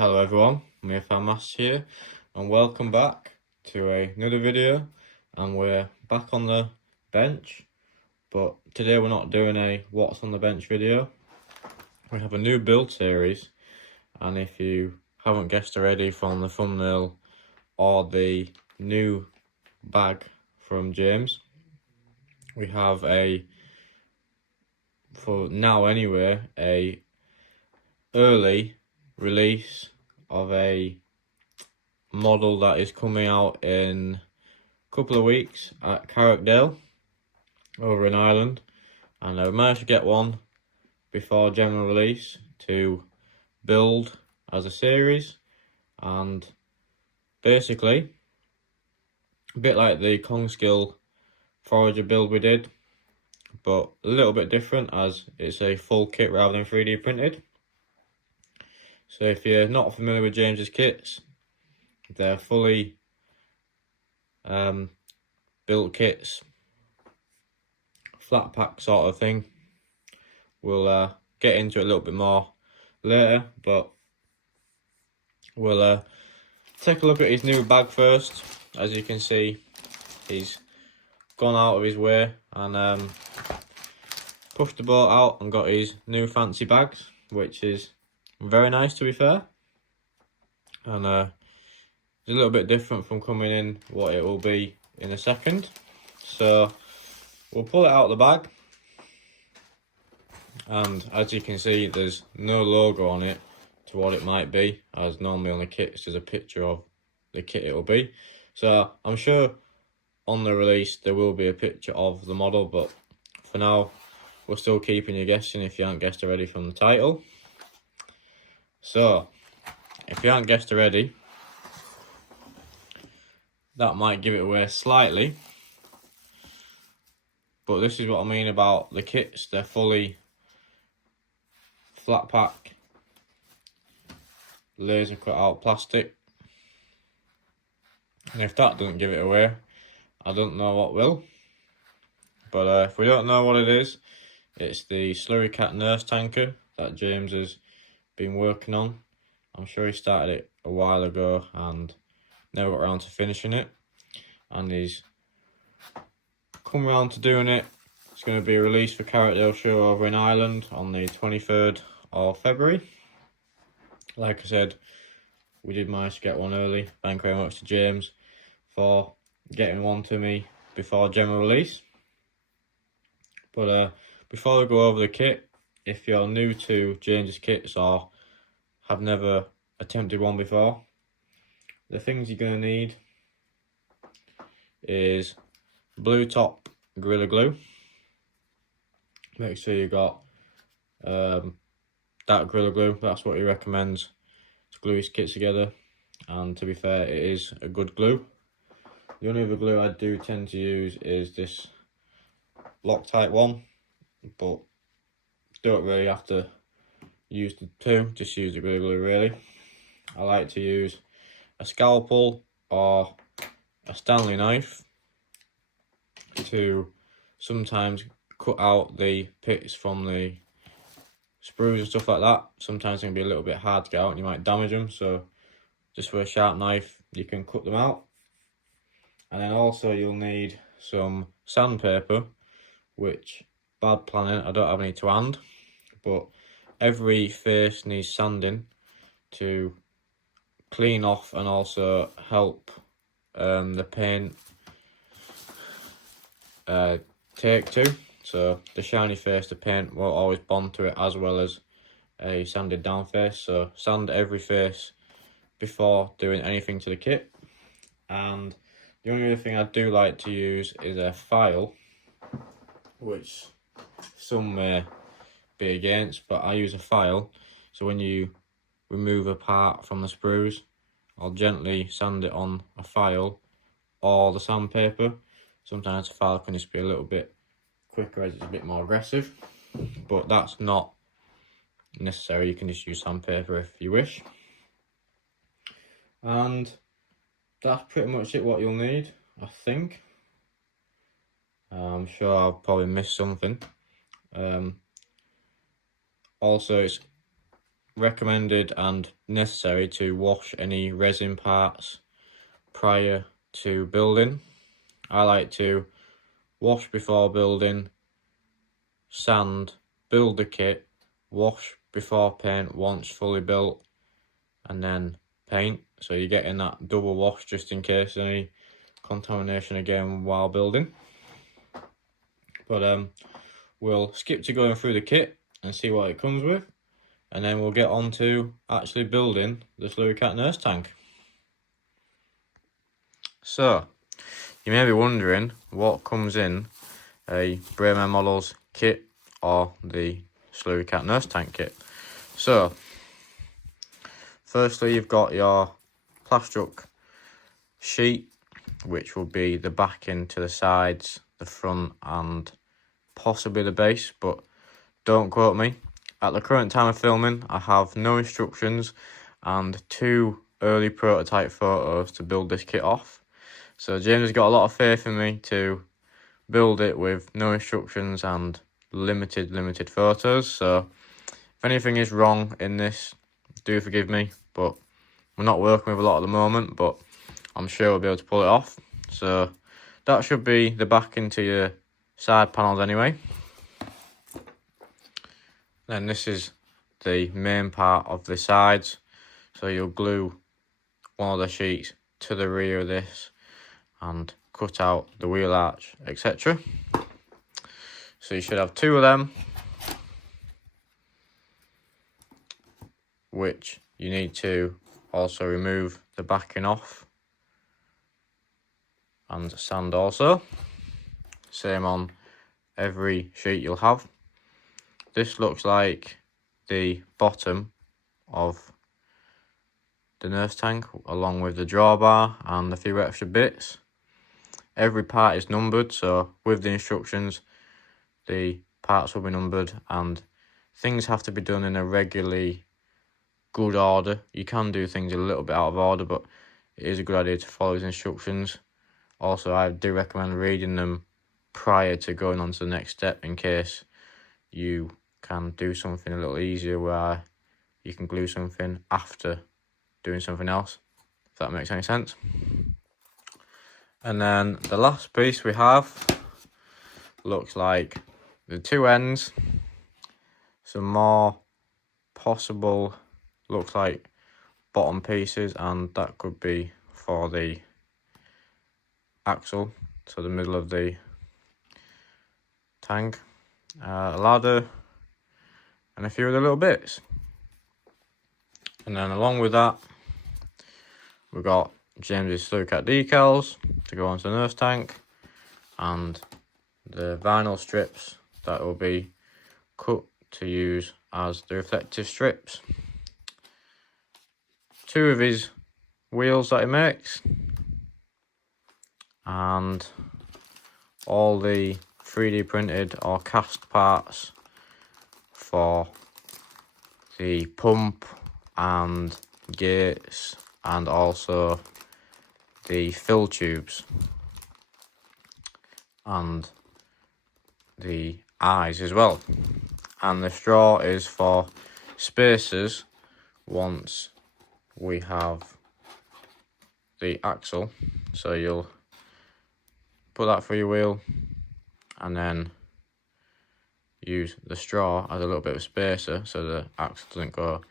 Hello everyone, Master here, and welcome back to another video. And we're back on the bench, but today we're not doing a what's on the bench video. We have a new build series, and if you haven't guessed already from the thumbnail or the new bag from James, we have for now anyway, a early release of a model that is coming out in a couple of weeks at Carrickdale over in Ireland, and I managed to get one before general release to build as a series. And basically a bit like the Kongskill Forager build we did, but a little bit different as it's a full kit rather than 3D printed. So if you're not familiar with James's kits, they're fully built kits, flat pack sort of thing. We'll get into it a little bit more later, but we'll take a look at his new bag first. As you can see, he's gone out of his way and pushed the boat out and got his new fancy bags, which is very nice, to be fair. And it's a little bit different from coming in what it will be in a second. So we'll pull it out of the bag, and as you can see, there's no logo on it to what it might be, as normally on the kits there's a picture of the kit it will be. So I'm sure on the release there will be a picture of the model, but for now we're still keeping you guessing if you haven't guessed already from the title. So if you haven't guessed already, that might give it away slightly, but this is what I mean about the kits. They're fully flat pack, laser cut out plastic, and if that doesn't give it away, I don't know what will. But if we don't know what it is, it's the Slurrykat Nurse tanker that James has been working on. I'm sure he started it a while ago and never got around to finishing it, and he's come around to doing it. It's going to be released for Carrickdale show over in Ireland on the 23rd of February. Like I said, we did manage to get one early. Thank you very much to James for getting one to me before general release. But before we go over the kit, if you're new to James's kits or have never attempted one before, the things you're going to need is blue top Gorilla Glue. Make sure you got that Gorilla Glue. That's what he recommends to glue his kits together, and to be fair, it is a good glue. The only other glue I do tend to use is this Loctite one, but don't really have to use the two, just use the Gorilla Glue really. I like to use a scalpel or a Stanley knife to sometimes cut out the pits from the sprues and stuff like that. Sometimes it can be a little bit hard to get out and you might damage them, so just with a sharp knife you can cut them out. And then also you'll need some sandpaper, which, bad planning, I don't have any to hand, but every face needs sanding to clean off and also help the paint take to. So the shiny face, the paint won't always bond to it as well as a sanded down face. So sand every face before doing anything to the kit. And the only other thing I do like to use is a file, which some may be against, but I use a file. So when you remove a part from the sprues, I'll gently sand it on a file or the sandpaper. Sometimes the file can just be a little bit quicker as it's a bit more aggressive, but that's not necessary. You can just use sandpaper if you wish. And that's pretty much it, what you'll need, I think. I'm sure I'll probably miss something. Also, it's recommended and necessary to wash any resin parts prior to building. I like to wash before building, sand, build the kit, wash before paint once fully built, and then paint. So you're getting that double wash just in case any contamination again while building. But we'll skip to going through the kit and see what it comes with, and then we'll get on to actually building the Slurrykat Nurse tank. So, you may be wondering what comes in a Bremen Models kit or the Slurrykat Nurse tank kit. So, firstly you've got your plastic sheet, which will be the backing to the sides, the front and possibly the base, but don't quote me. At the current time of filming, I have no instructions and 2 early prototype photos to build this kit off. So James has got a lot of faith in me to build it with no instructions and limited photos. So if anything is wrong in this, do forgive me, but we're not working with a lot at the moment, but I'm sure we'll be able to pull it off. So that should be the backing to your side panels anyway. Then this is the main part of the sides. So you'll glue one of the sheets to the rear of this and cut out the wheel arch, etc. So you should have 2 of them, which you need to also remove the backing off and sand also. Same on every sheet you'll have. This looks like the bottom of the nurse tank, along with the drawbar and a few extra bits. Every part is numbered, so with the instructions the parts will be numbered, and things have to be done in a regularly good order. You can do things a little bit out of order, but it is a good idea to follow his instructions. Also, I do recommend reading them prior to going on to the next step, in case you can do something a little easier where you can glue something after doing something else, if that makes any sense. And then the last piece we have looks like the 2 ends, some more possible, looks like bottom pieces, and that could be for the axle, so the middle of the tank, a ladder and a few other little bits. And then along with that we've got James's Slurrykat decals to go onto the nurse tank, and the vinyl strips that will be cut to use as the reflective strips. 2 of his wheels that he makes, and all the 3D printed or cast parts for the pump and gates, and also the fill tubes and the eyes as well. And the straw is for spacers once we have the axle. So you'll put that through your wheel and then use the straw as a little bit of a spacer so the axle doesn't go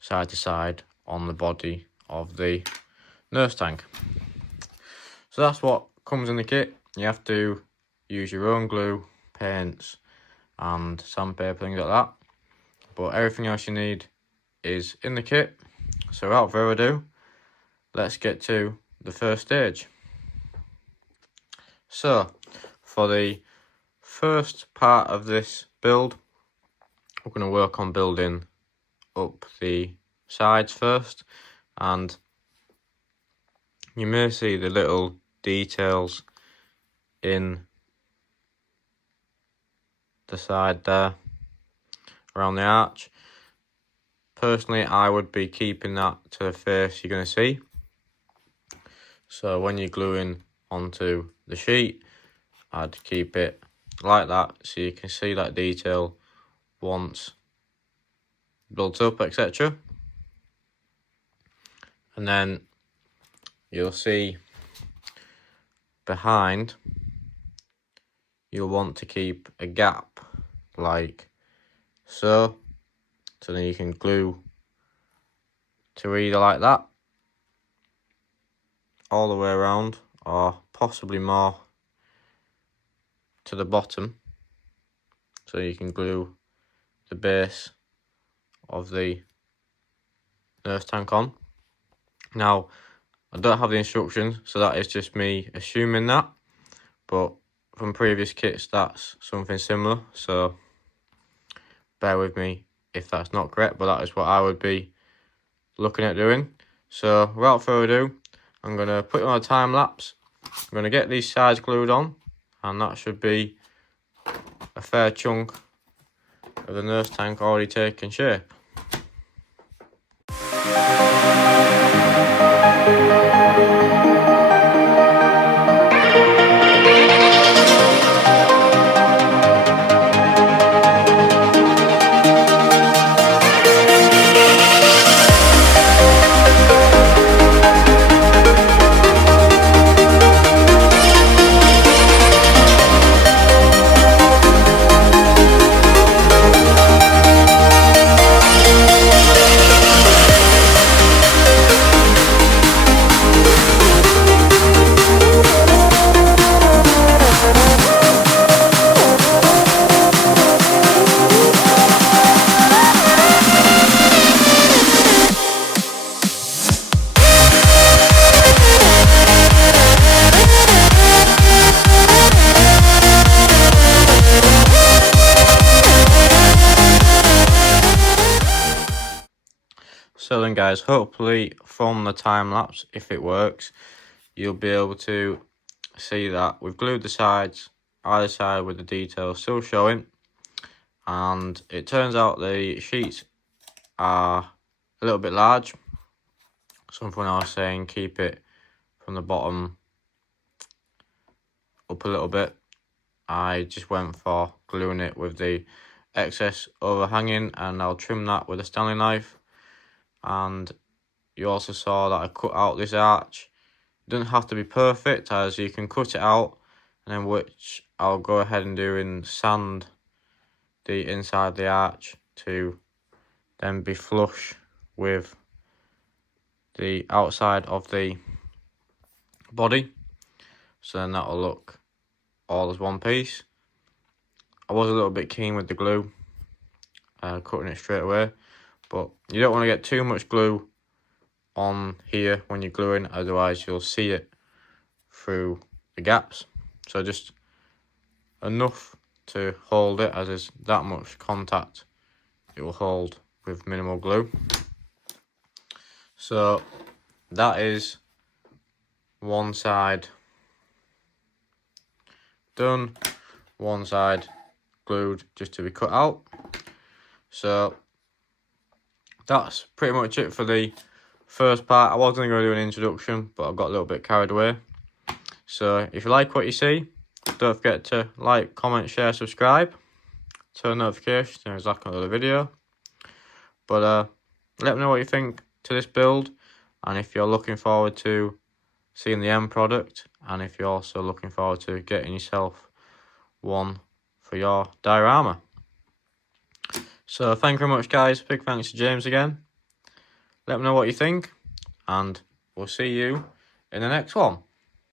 side to side on the body of the nurse tank. So that's what comes in the kit. You have to use your own glue, paints and sandpaper, things like that, but everything else you need is in the kit. So without further ado, let's get to the first stage. So for the first part of this build, we're going to work on building up the sides first, and you may see the little details in the side there around the arch. Personally, I would be keeping that to the face you're going to see. So when you're gluing onto the sheet, I'd keep it like that so you can see that detail once built up, etc. And then you'll see behind, you'll want to keep a gap like so. So then you can glue to either like that all the way around, or possibly more to the bottom, so you can glue the base of the nurse tank on. Now, I don't have the instructions, so that is just me assuming that, but from previous kits that's something similar, so bear with me if that's not correct, but that is what I would be looking at doing. So without further ado, I'm going to put it on a time lapse. I'm going to get these sides glued on, and that should be a fair chunk of the nurse tank already taking shape. So then guys, hopefully from the time lapse, if it works, you'll be able to see that we've glued the sides either side with the details still showing, and it turns out the sheets are a little bit large. Something I was saying, keep it from the bottom up a little bit. I just went for gluing it with the excess overhanging, and I'll trim that with a Stanley knife. And you also saw that I cut out this arch. It doesn't have to be perfect, as you can cut it out, and then which I'll go ahead and do and sand the inside of the arch to then be flush with the outside of the body, so then that'll look all as one piece. I was a little bit keen with the glue, cutting it straight away, but you don't want to get too much glue on here when you're gluing, otherwise you'll see it through the gaps. So just enough to hold it, as is that much contact it will hold with minimal glue. So that is one side done, one side glued just to be cut out. So that's pretty much it for the first part. I wasn't going to do an introduction, but I got a little bit carried away. So if you like what you see, don't forget to like, comment, share, subscribe, turn notifications to exactly another video. But let me know what you think to this build, and if you're looking forward to seeing the end product, and if you're also looking forward to getting yourself one for your diorama. So thank you very much guys, big thanks to James again. Let me know what you think, and we'll see you in the next one.